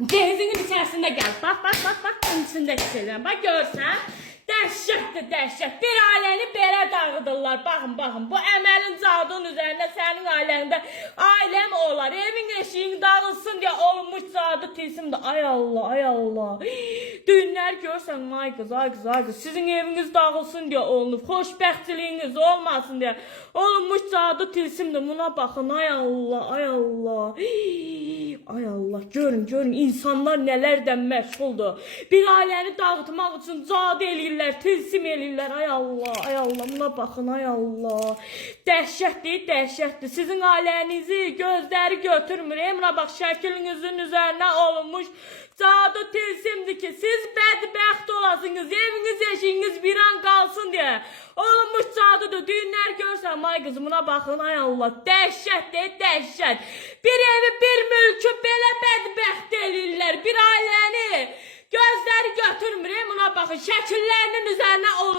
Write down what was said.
Denizin içerisinde gel. Bak bunun içindeki şeyler. Bak görsen. Dəhşətdir, dəhşət. Bir ailəni belə dağıdırlar. Baxın. Bu əməlin cadının üzərində sənin ailəndə ailəm olar. Evin eşiğin dağılsın deyə olmuş cadı tilsimdir. Ay Allah. Düğünlər görsən, ay qız. Sizin eviniz dağılsın deyə olunub. Xoşbəxtçiliyiniz olmasın deyə olmuş cadı tilsimdir. Buna baxın, ay Allah. Ay Allah, görün insanlar nələrdən məşğuldur. Bir ailəni dağıtmaq üçün cadı eləyirlər, tilsim eləyirlər. Ay Allah, buna baxın, ay Allah. Dəhşətdir. Sizin ailənizi gözləri götürmür. Buna bax, şəklinizin üzərinə olunmuş cadı tilsimdir ki, siz bədbəxt olasınız, eviniz eşiyiniz bir an qalsın deyə. Olmuş cadıdır, düğünlər görsən, ay qızım, buna baxın, ay Allah, dəhşət. Bir evi, bir mülkü belə bədbəxt eləyirlər, bir ailəni gözləri götürmür, buna baxın, şəkillərinin üzərinə olur.